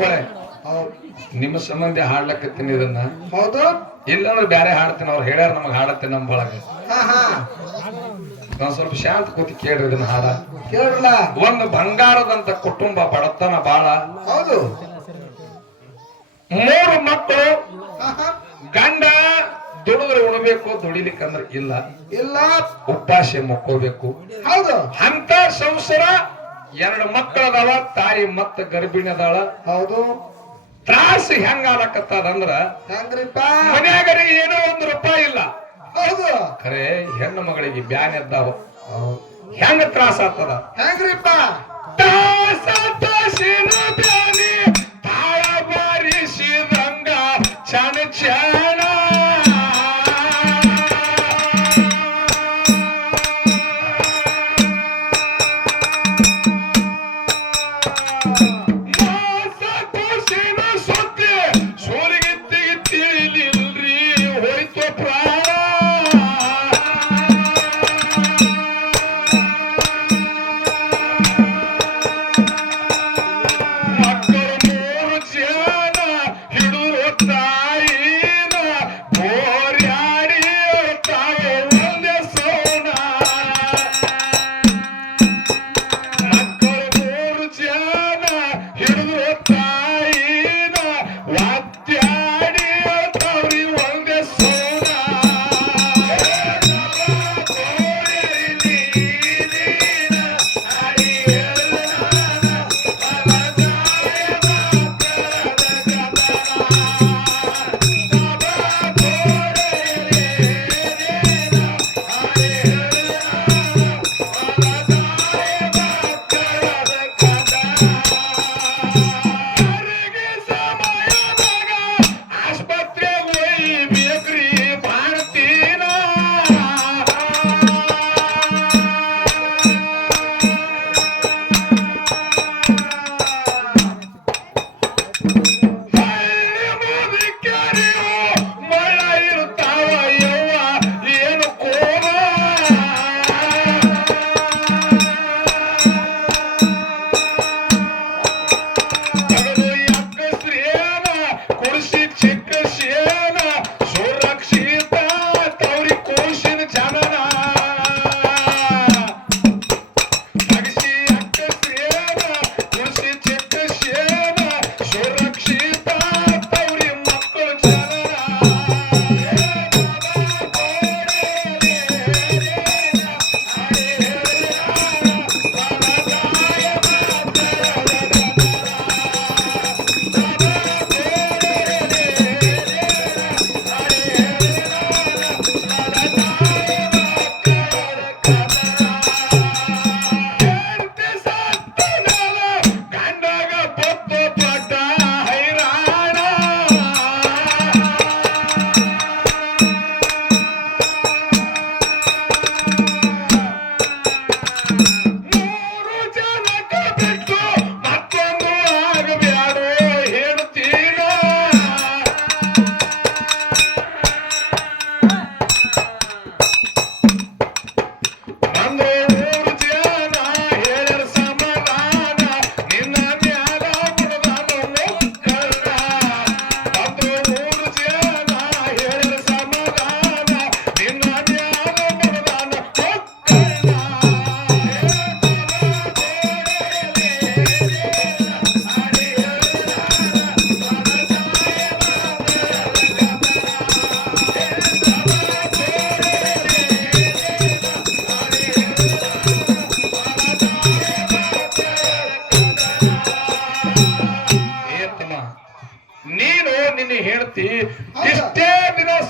ಅವುಗಳೇ ನಿಮ್ಮ ಸಂಬಂಧಿ ಹಾಡ್ಲಕತ್ತೀನಿ ಇದನ್ನ. ಹೌದು? ಇಲ್ಲಾಂದ್ರೆ ಬ್ಯಾರೆ ಹಾಡ್ತೀನಿ ಅವ್ರು ಹೇಳ್ಯಾರ ನಮಗ್ ಹಾಡತ್ತೆ ನಮ್ಮ ಬಳಗ ನಾವ್ ಸ್ವಲ್ಪ ಶಾಂತ ಕೂತಿ ಕೇಳ್ರಿ ಇದನ್ನ ಹಾಡ. ಕೇಳಲ್ಲ ಒಂದು ಬಂಗಾರದಂತ ಕುಟುಂಬ ಬಡತನ ಬಾಳ. ಹೌದು. ಮೂರು ಮಕ್ಕಳು. ಗಂಡ ದುಡಿದ್ರೆ ಉಣಬೇಕು ದುಡಿಲಿಕ್ಕಂದ್ರೆ ಇಲ್ಲ. ಇಲ್ಲ. ಉಪಾಸೆ ಮಕ್ಕೋಬೇಕು. ಹೌದು. ಅಂತ ಸಂಸಾರ ಎರಡು ಅದಾಳ ತಾಯಿ ಮತ್ತ ಗರ್ಭಿಣಿ ಅದಾಳ ಹೌದು. ತ್ರಾಸ ಹೆಂಗ ಆಲಕತ್ತದಂದ್ರ ಹೆಂಗ್ರಿಪ್ಪ? ಮನ್ಯಾಗರೆ ಏನೋ ಒಂದು ರೂಪಾಯಿ ಇಲ್ಲ. ಹೌದು. ಖರೆ ಹೆಣ್ಣು ಮಗಳಿಗೆ ಬ್ಯಾನ್ ಎದ್ದಾವ. ಹೆಂಗ ತ್ರಾಸ ಆಗ್ತದ? ಹೆಂಗ್ರಿಪ್ಪ? ತಾಸ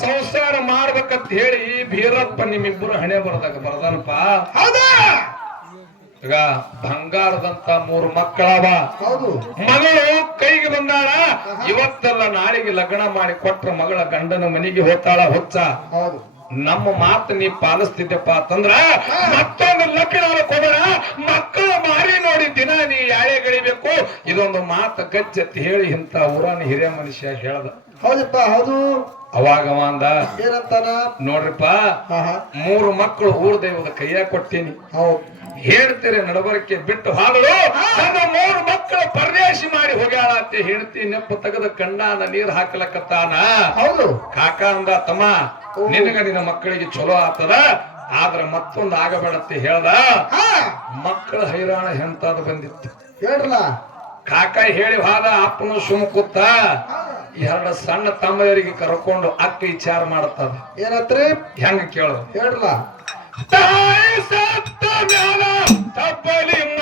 ಸಂಸಾರ ಮಾಡ್ಬೇಕಂತ ಹೇಳಿ ಭೀರಪ್ಪ ನಿಮ್ಮಿಬ್ಬರು ಹಣೆ ಬರ್ದಾಗ ಬರದನಪ್ಪ ಈಗ ಬಂಗಾರದಂತ ಮೂರು ಮಕ್ಕಳವ. ಮಗಳು ಕೈಗೆ ಬಂದಾಳ. ಇವತ್ತೆಲ್ಲ ನಾಳೆಗೆ ಲಗ್ನ ಮಾಡಿ ಕೊಟ್ರ ಮಗಳ ಗಂಡನ ಮನೆಗೆ ಹೋಗ್ತಾಳ ಹೊಚ್ಚ. ನಮ್ಮ ಮಾತು ನೀ ಪಾಲಿಸ್ತಿದ್ದಪ್ಪ ಅಂತಂದ್ರ ಮತ್ತೊಂದು ಲಗ್ನ ಕೊಡೋಣ. ಮಕ್ಕಳ ಮಾರಿ ನೋಡಿ ದಿನ ನೀ ಯಾಳೆ ಗಳಿಬೇಕು? ಇದೊಂದು ಮಾತು ಗಜ್ಜತ್ತಿ ಹೇಳಿ ಇಂತ ಊರನ ಹಿರಿಯ ಮನುಷ್ಯ ಹೇಳ್ದ. ಹೌದಪ್ಪ ಹೌದು. ಅವಾಗ ಅವ ಅಂದ ಏನಂತಾನ ನೋಡ್ರಿಪ್ಪ ಮೂರು ಮಕ್ಕಳು ಊರ್ ದೈವದ ಕೈಯಾಗ ಕೊಟ್ಟೀನಿ ಹೇಳ್ತೀರಿ ನಡಬರಕ್ಕೆ ಬಿಟ್ಟು ಹಾಡಲು ನನ್ನ ಮೂರು ಮಕ್ಕಳು ಪರದೇಶಿ ಮಾಡಿ ಹೋಗ್ಯಾಳ ಅಂತ ಹೇಳ್ತಿ ನೆಪ್ಪ ತೆಗೆದ ಕಣ್ಣಾನ ನೀರ್ ತಾನ ಹೌದು. ಕಾಕ ಅಂದ ತಮ್ಮ ನಿನಗ ನಿನ್ನ ಮಕ್ಕಳಿಗೆ ಚಲೋ ಆಗ್ತದ ಆದ್ರ ಮತ್ತೊಂದು ಆಗಬೇಡತ್ತೆ ಹೇಳ್ದ. ಮಕ್ಕಳ ಹೈರಾಣ ಹೆಂತಾದ ಬಂದಿತ್ತು. ಹೇಳ್ರಲ್ಲ. ಕಾಕ ಹೇಳಿ ಹಾದ ಅಪ್ಪನು ಸುಮ್ ಕೂತ ಎರಡು ಸಣ್ಣ ತಮ್ಮಯರಿಗೆ ಕರ್ಕೊಂಡು ಅಕ್ಕ ವಿಚಾರ ಮಾಡುತ್ತದ ಏನತ್ರಿ? ಹೆಂಗ ಕೇಳು. ಹೇಳ್ರಲ್ಲ. ತಾಯಿ ಸತ್ತ ಮ್ಯಾಲ ತಪ್ಪಲಿ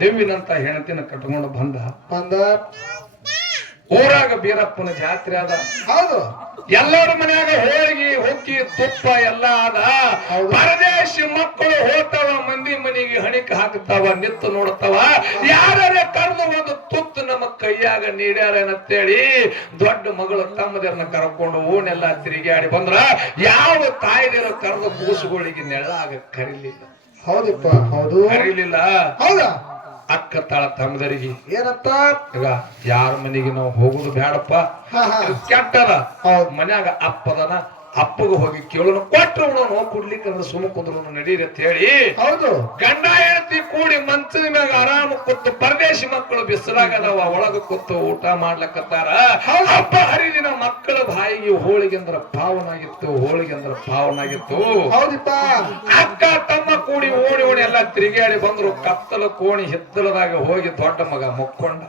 ದೆವ್ವಿನಂತ ಹೆಣತಿನ ಕಟ್ಕೊಂಡು ಬಂದ ಬಂದ. ಊರಾಗ ಬೀರಪ್ಪನ ಜಾತ್ರೆ ಅದ. ಹೌದು. ಎಲ್ಲರ ಮನ್ಯಾಗ ಹೋಳಿಗೆ ಹುಕ್ಕಿ ತುಪ್ಪ ಎಲ್ಲ ಅದ. ಪರದೇಶಿ ಮಕ್ಕಳು ಹೋಗ್ತಾವ ಮಂದಿ ಮನೆಗೆ ಹಣಿಕ ಹಾಕ್ತಾವ ನಿತ್ತು ನೋಡ್ತಾವ. ಯಾರ ಕರೆದು ಒಂದು ತುತ್ತು ನಮ್ಮ ಕೈಯಾಗ ನೀಡ್ಯಾರೇನಂತೇಳಿ ದೊಡ್ಡ ಮಗಳು ತಮ್ಮದಿರನ್ನ ಕರ್ಕೊಂಡು ಓನೆಲ್ಲ ತಿರುಗಾಡಿ ಬಂದ್ರ ಯಾವ ತಾಯಿದಿರ ಕರೆದು ಕೂಸುಗಳಿಗೆ ನೆಳ್ಳಾಗ ಕರಿಲಿಲ್ಲ. ಹೌದಪ್ಪ ಹೌದು. ಕರಿಲಿಲ್ಲ. ಹೌದಾ? ಅಕ್ಕ ತಾಳ ತಮ್ಮದರಿಗೆ. ಏನಂತ ಈಗ ಯಾರ ಮನೆಗೆ ನಾವು ಹೋಗುದು ಬೇಡಪ್ಪ ಕೆಟ್ಟದ. ಮನ್ಯಾಗ ಅಪ್ಪದನ ಅಪ್ಪಗ ಹೋಗಿ ಕೇಳೋಣ ಕೊಟ್ಟರು ನಾವು ಕೊಡ್ಲಿಕ್ಕೆ ಅಂದ್ರೆ ಸುಮ್ಮ ಕುಂದ್ರು ನಡೀರಿ ಅಂತ ಹೇಳಿ. ಹೌದು. ಗಂಡ ಹೆಂಡತಿ ಕೂಡಿ ಮಂಚದ ಮ್ಯಾಗ ಆರಾಮ ಕೂತು ಪರದೇಶಿ ಮಕ್ಕಳು ಬಿಸಿಲಾಗದವ ಒಳಗ ಕೂತು ಊಟ ಮಾಡ್ಲಕತ್ತಾರ. ಹಬ್ಬ ಹರಿದಿನ ಮಕ್ಕಳ ಬಾಯಿಗೆ ಹೋಳಿಗೆ ಅಂದ್ರ ಪಾವನಾಗಿತ್ತು ಹೋಳಿಗೆ ಅಂದ್ರ ಪಾವನಾಗಿತ್ತು. ಹೌದಪ್ಪ. ಅಕ್ಕ ಕೂಡಿ ಓಣಿ ಓಣಿ ಎಲ್ಲ ತಿರುಗಾಡಿ ಬಂದ್ರು ಕತ್ತಲ ಕೋಣಿ ಹಿತ್ತಲದಾಗ ಹೋಗಿ ದೊಡ್ಡ ಮಗ ಮುಕ್ಕೊಂಡ.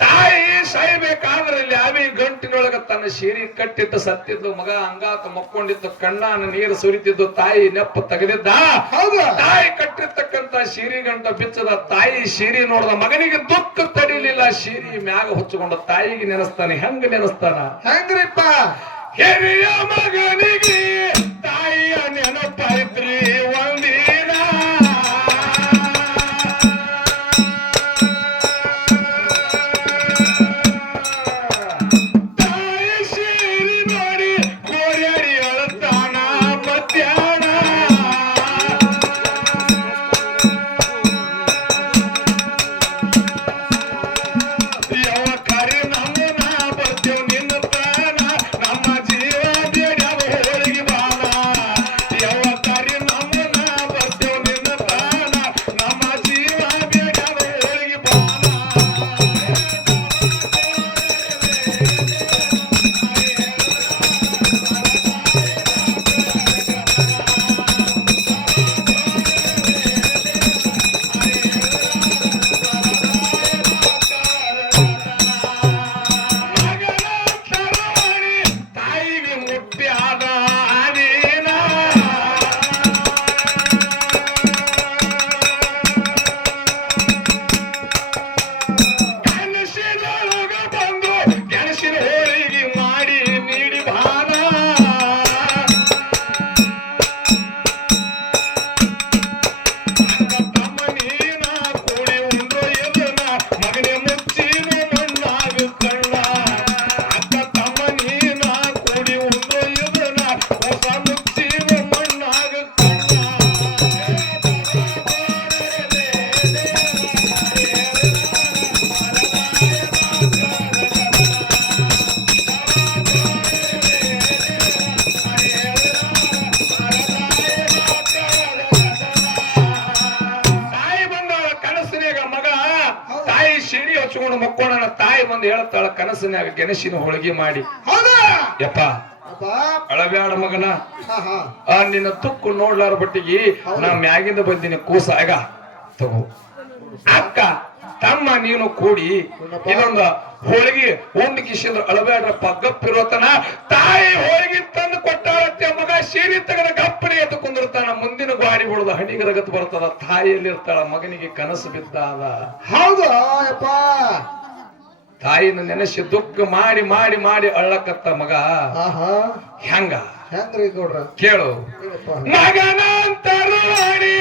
ತಾಯಿ ಸಾಯ್ಬೇಕಾದ್ರೆ ಇಲ್ಲಿ ಆವಿ ಗಂಟಿನೊಳಗ ತನ್ನ ಸೀರೆ ಕಟ್ಟಿಟ್ಟು ಸತ್ತಿದ್ದು ಮಗ ಹಂಗಾತ ಮಕ್ಕೊಂಡಿತ್ತು ಕಣ್ಣಾನ ನೀರು ಸುರಿತಿದ್ದು ತಾಯಿ ನೆಪ್ಪ ತೆಗೆದಿದ್ದ. ಹೌದು! ತಾಯಿ ಕಟ್ಟಿರ್ತಕ್ಕಂತ ಸೀರಿ ಗಂಟ ಬಿಚ್ಚದ ತಾಯಿ ಸೀರಿ ನೋಡದ ಮಗನಿಗೆ ದುಃಖ ತಡಿಲಿಲ್ಲ ಸೀರಿ ಮ್ಯಾಗ ಹುಚ್ಚಿಕೊಂಡ ತಾಯಿಗೆ ನೆನೆಸ್ತಾನೆ ಹೆಂಗ ನೆನೆಸ್ತಾನ? ಹೆಂಗ್ರಿಪ್ಪ? ಹಿರಿಯ ಮಗನಿಗೆ ತಾಯಿಯ ನೆನಪಾಯ್ತ್ರಿ ಒಂದಿನ ಕನಸಿನಾಗ ಗೆಣಸಿನ ಹೋಳಿಗೆ ಮಾಡಿ. ಹೌದಾ? ಯಪ್ಪ ಅಳಬ್ಯಾಡ ಮಗನ. ಆ ನಿನ್ನ ತುಕ್ಕು ನೋಡ್ಲಾರ ಬಟ್ಟಿಗೆ ನಾ ಮ್ಯಾಗಿಂದ ಬಂದಿನಿ ಕೂಸ. ಆಗ ತಗೋ. ಅಕ್ಕ ತಮ್ಮ ನೀನು ಕೂಡಿ ಇದೊಂದು ಹೋಳಿಗೆ ಉಂಡ್ ಕಿಶಿಂದ್ರ ಅಳಬ್ಯಾಡ ಗಪ್ಪಿರೋತನ ತಾಯಿ ಹೋಳಿಗೆ ತಂದು ಕೊಟ್ಟಾಳತ್ತೆ ಮಗ ಸೀರೆ ತಗದ ಗಪ್ಪನೆ ಎದ್ದು ಕುಂದಿರ್ತಾನ. ಮುಂದಿನ ಗಾಡಿ ಬಿಡದ ಹಣಿಗರಗತ್ ಬರ್ತದ. ತಾಯಿಯಲ್ಲಿರ್ತಾಳ ಮಗನಿಗೆ ಕನಸು ಬಿದ್ದಾದ. ಹೌದು ಯಪ್ಪ. ತಾಯಿನ ನೆನೆಸಿ ದುಃಖ ಮಾಡಿ ಮಾಡಿ ಮಾಡಿ ಅಳ್ಳಕತ್ತ ಮಗ. ಹೆಂಗ? ಹೆಂಗ್ರಿ ಗೌಡ್ರ? ಕೇಳು. ಮಗನಂತರ ಮಗನಂತರವಾಡಿ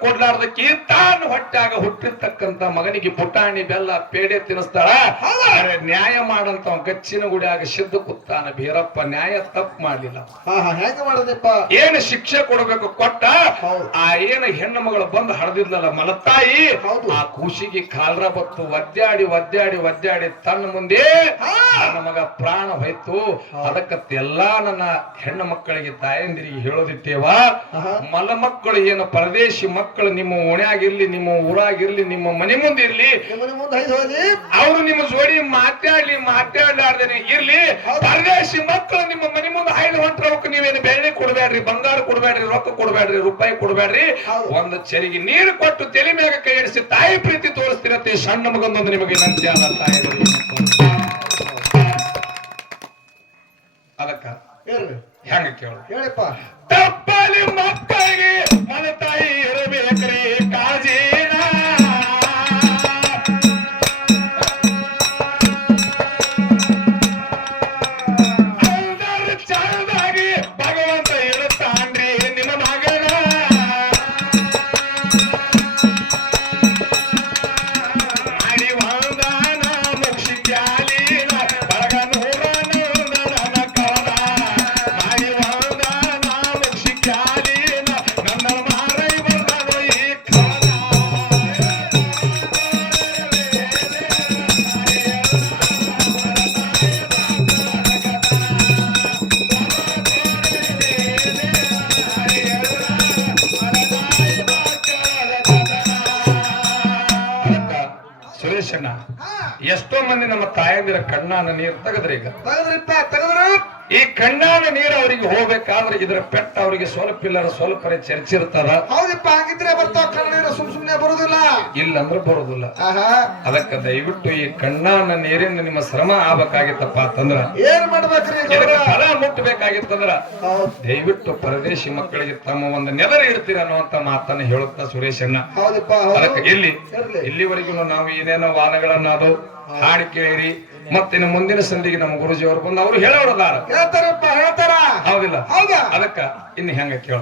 ಕೊಡ್ಲಾರ್ದಕ್ಕೆ ತಾನು ಹೊಟ್ಟಾಗ ಹುಟ್ಟಿರ್ತಕ್ಕಂತ ಮಗನಿಗೆ ಪುಟಾಣಿ ಬೆಲ್ಲ ಪೇಡೆ ತಿನ್ನಿಸ್ತಾಳ. ನ್ಯಾಯ ಮಾಡಂತ ಗಚ್ಚಿನ ಗುಡಿಯಾಗ ಸಿದ್ಧ ಕುತ್ತಾನ ಬೀರಪ್ಪ ನ್ಯಾಯ ತಪ್ಪು ಮಾಡಲಿಲ್ಲ. ಹೆಂಗ ಮಾಡೋದಪ್ಪ. ಏನು ಶಿಕ್ಷೆ ಕೊಡಬೇಕು ಕೊಟ್ಟ? ಆ ಏನ ಹೆಣ್ಣು ಮಗಳು ಬಂದು ಹಡದಿದ್ಲಲ್ಲ ಮಲತಾಯಿ ಹೌದು. ಆ ಕೂಸಿಗೆ ಕಾಲ್ರ ಬತ್ತು ಒದ್ದಾಡಿ ಒದ್ದಾಡಿ ಒದ್ದಾಡಿ ತನ್ನ ಮುಂದೆ. ನನ್ನ ಮಗ ಪ್ರಾಣ ಹೋಯ್ತು. ಅದಕ್ಕೆಲ್ಲಾ ನನ್ನ ಹೆಣ್ಣು ಮಕ್ಕಳಿಗೆ ತಾಯಂದಿರಿಗೆ ಹೇಳೋದಿತ್ತೇವ ಆಹಾ. ಮಲ ಮಕ್ಕಳು ಏನು ಪರದೇಶಿ ಮಕ್ಕಳು ನಿಮ್ಮ ಓಣ್ಯಾಗಿರ್ಲಿ ನಿಮ್ಮ ಊರಾಗಿರ್ಲಿ ನಿಮ್ಮ ಮನೆ ಮುಂದೆ ಇರ್ಲಿ. ಅವರು ನಿಮ್ಮ ಜೋಡಿ ಮಾತಾಡ್ಲಿ ಮಾತಾಡ್ಲಾರ್ದೇನೆ ಇರ್ಲಿ. ಪರದೇಶಿ ಮಕ್ಕಳು ನಿಮ್ಮ ಮನೆ ಮುಂದೆ ಹಾಯ್ದು ಹೊಂಟ್ರ ಅವಕ್ಕೆ ನೀವೇನು ಬೆಳ್ಳಿ ಕೊಡಬೇಡ್ರಿ ಬಂಗಾರ ಕೊಡಬೇಡ್ರಿ ರೊಕ್ಕ ಕೊಡಬೇಡ್ರಿ ರೂಪಾಯಿ ಕೊಡಬೇಡ್ರಿ. ಒಂದು ಚರಿಗೆ ನೀರು ಕೊಟ್ಟು ತಲೆ ಮ್ಯಾಗ ಕೈ ಇಡಿಸಿ ತಾಯಿ ಪ್ರೀತಿ ತೋರಿಸ್ತಿರತ್ತೆ. ಸಣ್ಣ ಮಗಂದೊಂದು ನಿಮಗೆ ನಂತೆ ಅಲ್ಲ ತಾಯಿ ಅದಕ್ಕ ಹೆಂಗ ಕೇಳು? ಹೇಳಪ್ಪ. ತಪ್ಪಲಿ ಮಕ್ಕಳಿಗೆ ಮನೆ ತಾಯಿ ಕಣ್ಣಾನ ನೀರು ತೆಗೆದ್ರಿ ಈಗ. ತೆಗೆದ್ರಿಪ್ಪ ತೆಗೆದ್ರು. ಈ ಕಣ್ಣಾನ ನೀರು ಅವರಿಗೆ ಹೋಗ್ಬೇಕಾದ್ರೆ ಇದರ ಪೆಟ್ಟ ಅವರಿಗೆ ಸ್ವಲ್ಪ ಇಲ್ಲರ ಸ್ವಲ್ಪ ಚರ್ಚಿರ್ತದ ಹೌದಪ್ಪ ಇಲ್ಲಂದ್ರೆ ಬರೋದಿಲ್ಲ. ಅದಕ್ಕೆ ದಯವಿಟ್ಟು ಈ ಕಣ್ಣಾನ ನೀರಿಂದ ನಿಮ್ಮ ಶ್ರಮ ಆಗ್ಬೇಕಾಗಿತ್ತಪ್ಪ ಅಂತಂದ್ರ ಏನ್ ಮಾಡ್ಬೇಕ್ರಿ ಫಲ ಮುಟ್ಟಬೇಕಾಗಿತ್ತಂದ್ರ ದಯವಿಟ್ಟು ಪರದೇಶಿ ಮಕ್ಕಳಿಗೆ ತಮ್ಮ ಒಂದು ನೆದರಿ ಇಡ್ತೀರ ಅನ್ನುವಂತ ಮಾತನ್ನ ಹೇಳುತ್ತಾ ಸುರೇಶ್ ಅಣ್ಣ ಅದಕ್ಕೆ ಇಲ್ಲಿ ಇಲ್ಲಿವರೆಗೂ ನಾವು ಏನೇನೋ ವಾದಗಳನ್ನ ಅದು ಹಾಡಿ ಕೇಳಿರಿ ಮತ್ತೆ ನಮ್ಮ ಮುಂದಿನ ಸಂದಿಗೆ ನಮ್ಮ ಗುರುಜಿ ಅವರು ಬಂದು ಅವ್ರು ಹೇಳೋಡದಾರ ಹೇಳ್ತಾರಪ್ಪ ಹೇಳ್ತಾರ. ಹೌದಿಲ್ಲ. ಹೌದಾ? ಅದಕ್ಕ ಇನ್ನು ಹೆಂಗ ಕೇಳ